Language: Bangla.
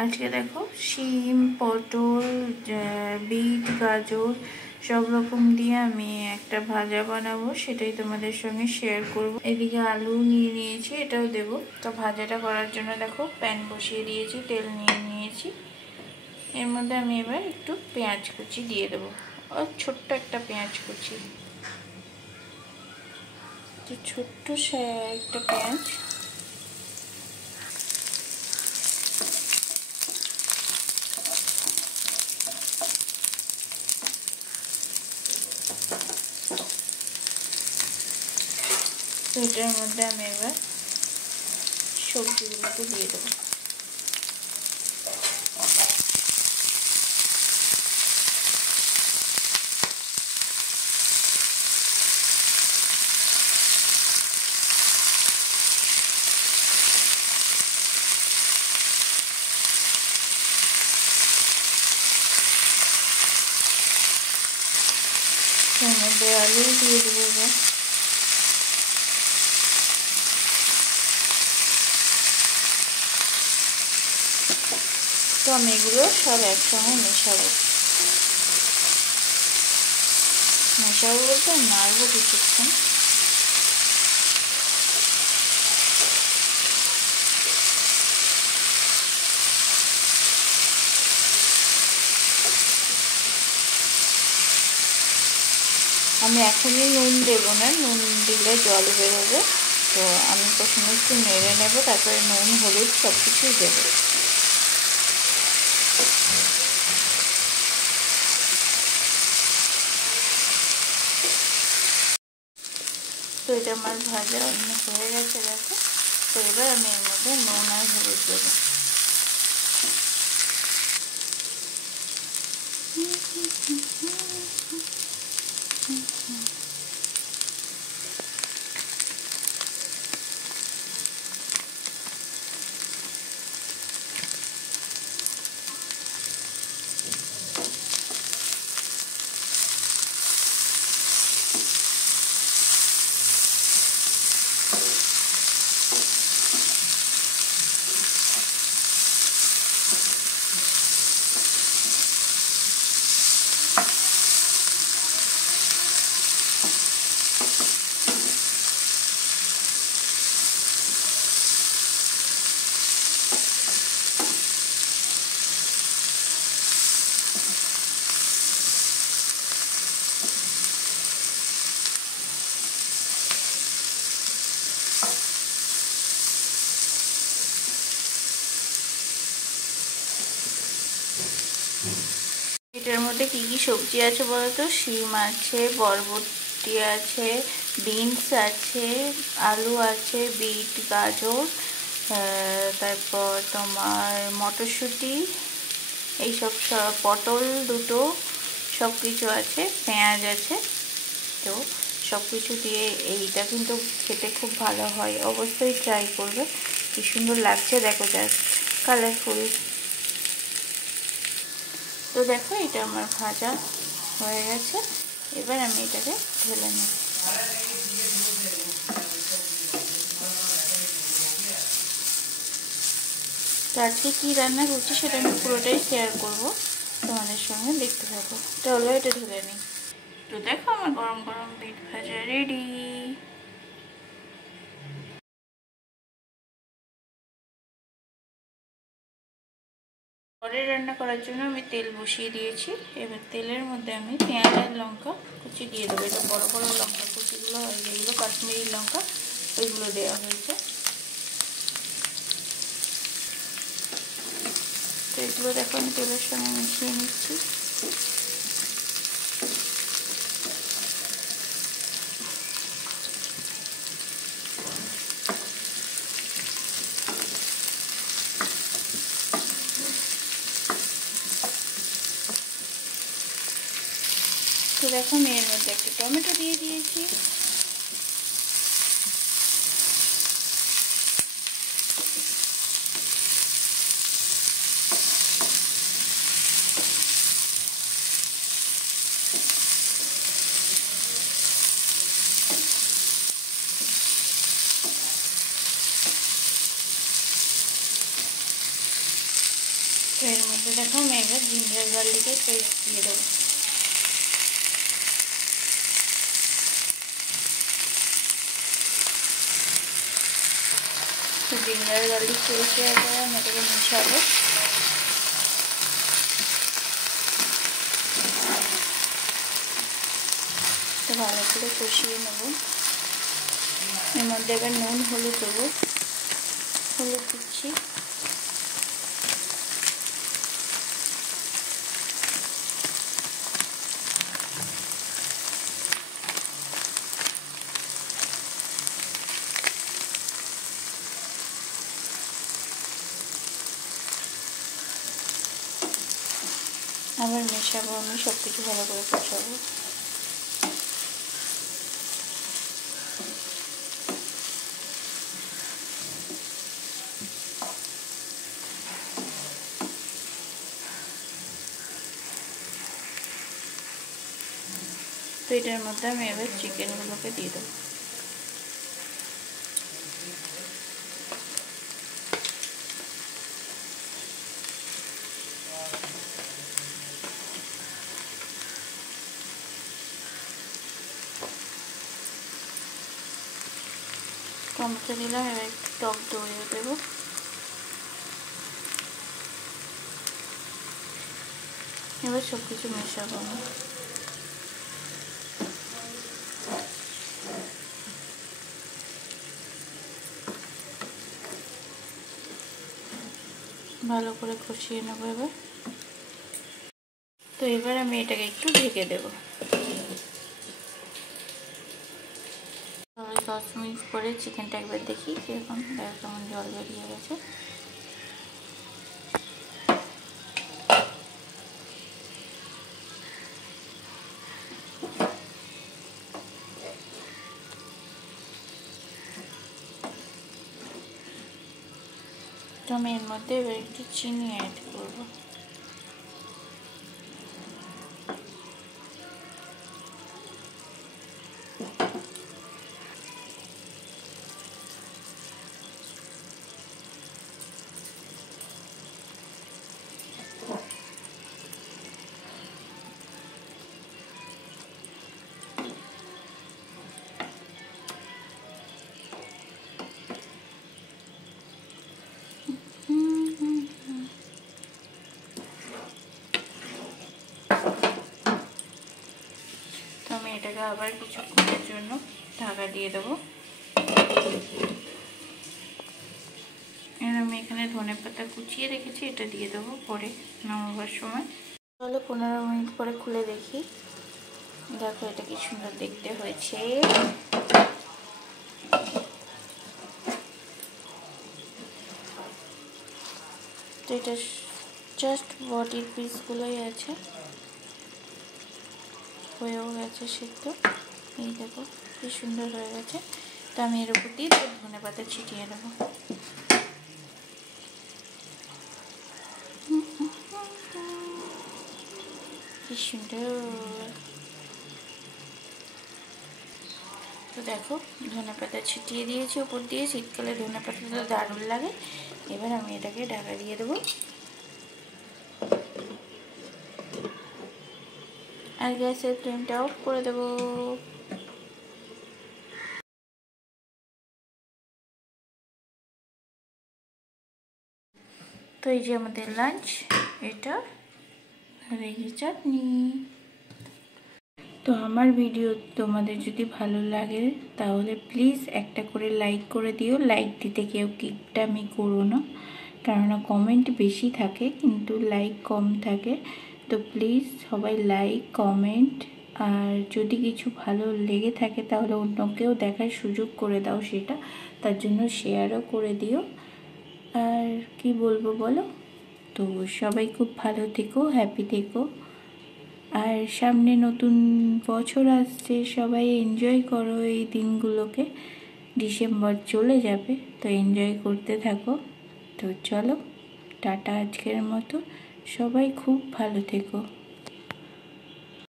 আজকে দেখো শিম, পটল, বিট, গাজর সব রকম দিয়ে আমি একটা ভাজা বানাবো, সেটাই তোমাদের সঙ্গে শেয়ার করব। এদিকে আলু নিয়ে নিয়েছি, এটাও দেবো। তো ভাজাটা করার জন্য দেখো প্যান বসিয়ে দিয়েছি, তেল নিয়ে নিয়েছি। এর মধ্যে আমি এবার একটু পেঁয়াজ কুচি দিয়ে দেবো, আর ছোট্ট একটা পেঁয়াজ কুচি, তো ছোট্ট একটা পেঁয়াজ। তো এটার মধ্যে আমি এবার সবজিগুলোকে দিয়ে দেবো। এর মধ্যে আলু দিয়ে দেবো এবার। তো আমি এগুলো সব একসঙ্গে মেশাবো বলতে নাড়বো কিছুক্ষণ। আমি এখনই নুন দেবো না, নুন দিলে জল বেরোবে। তো আমি প্রথমে একটু নেড়ে নেবো, তারপরে নুন, হলুদ সব কিছুই দেবো। তো এটা আমার ভাজা হয়ে গেছে দেখো। তো এবার আমি এর মধ্যে নুন আর হলুদ দেবো। এটার মধ্যে কি কি সবজি আছে বলতো? শিম আছে, বরবটি আছে, বিনস আছে, আলু আছে, বিট, গাজর, তারপর তোমার মটরশুঁটি, এইসব পটল দুটো, সব কিছু আছে, পেঁয়াজ আছে। তো সব কিছু দিয়ে এইটা কিন্তু খেতে খুব ভালো হয়, অবশ্যই ট্রাই করবে। কি সুন্দর লাগছে দেখো, জাস্ট কালারফুল। তো দেখো এটা আমার ভাজা হয়ে গেছে, এবার আমি এটাকে ঢেলে নিই। তো আজকে কী রান্না করছি সেটা আমি পুরোটাই শেয়ার করব তোমাদের সঙ্গে, দেখতে থাকো। চলো এটা ঢেলে নিই। তো দেখো আমার গরম গরম বিট ভাজা রেডি। পরে রান্না করার জন্য আমি তেল বসিয়ে দিয়েছি। এবার তেলের মধ্যে আমি পেঁয়াজ আর লঙ্কা কুচি দিয়ে দেবো। এটা বড় বড় লঙ্কা কুচিগুলো হয়, যেগুলো কাশ্মীরি লঙ্কা, ওইগুলো দেওয়া হয়েছে। তো এগুলো দেখো আমি তেলের সঙ্গে মিশিয়ে নিচ্ছি। তো দেখো আমি এর মধ্যে একটা টমেটো দিয়ে দিয়েছি। তো এর মধ্যে দেখো আমি এবার জিঞ্জার গার্লিকের পেস্ট দিয়ে দেবো। তো জিঞ্জার গার্লিক পেস্ট দেওয়ার পরে আমি এটাকে মিশাবো। তো ভালো করে কষিয়ে নেব। এর মধ্যে এবার নুন হলুদ দেবো। হলুদ দিচ্ছি। আবার মেশাবো, আমি সব কিছু ভালো করে কষাবো। তো এটার মধ্যে আমি এবার চিকেনগুলোকে দিয়ে দেবো। টমেটো দিলাম, এবার একটু টক দইও দেবো। এবার সব কিছু মেশাবো আমি। ভালো করে কষিয়ে নেবো এবার। তো এবার আমি এটাকে একটু ঢেকে দেবো। 10 মিনিট পরে চিকেনটা একবার দেখি কিরকম, কেমন জল বেরিয়ে গেছে। তো আমি এর মধ্যে এবার একটু চিনি অ্যাড করবো। আমি এটাকে আবার কিছুক্ষণের জন্য ঢাকা দিয়ে দেবো। আমি এখানে ধনেপাতা কুচিয়ে রেখেছি, এটা দিয়ে দেবো পরে নামাবার সময়। তাহলে 15 মিনিট পরে খুলে দেখি। দেখো এটা কি সুন্দর দেখতে হয়েছে। তো এটা জাস্ট বডির পিসগুলোই আছে, হয়েও গেছে সিদ্ধ। এই দেখো কি সুন্দর হয়ে গেছে। তো আমি এর উপর দিয়ে ধনেপাতা ছিটিয়ে দেবো। কি সুন্দর। তো দেখো ধনেপাতা ছিটিয়ে দিয়েছি উপর দিয়ে। শীতকালে ধনেপাতাটা দারুণ লাগে। এবার আমি এটাকে ঢাকা দিয়ে দেবো আর গ্যাসের ফ্লেমটা অফ করে দেবো। তো এই যে আমাদের লাঞ্চ এটা, আর এই যে চাটনি। তো আমার ভিডিও তোমাদের যদি ভালো লাগে তাহলে প্লিজ একটা করে লাইক করে দিও। লাইক দিতে কেউ কিপটামি করো না, কেননা কমেন্ট বেশি থাকে কিন্তু লাইক কম থাকে। তো প্লিজ সবাই লাইক কমেন্ট, আর যদি কিছু ভালো লেগে থাকে তাহলে অন্যকেও দেখার সুযোগ করে দাও সেটা, তার জন্য শেয়ারও করে দিও। আর কি বলবো বলো। তো সবাই খুব ভালো থেকো, হ্যাপি থেকো। আর সামনে নতুন বছর আসছে, সবাই এনজয় করো এই দিনগুলোকে। ডিসেম্বর চলে যাবে, তো এনজয় করতে থাকো। তো চলো টাটা আজকের মতো, সবাই খুব ভালো থেকো।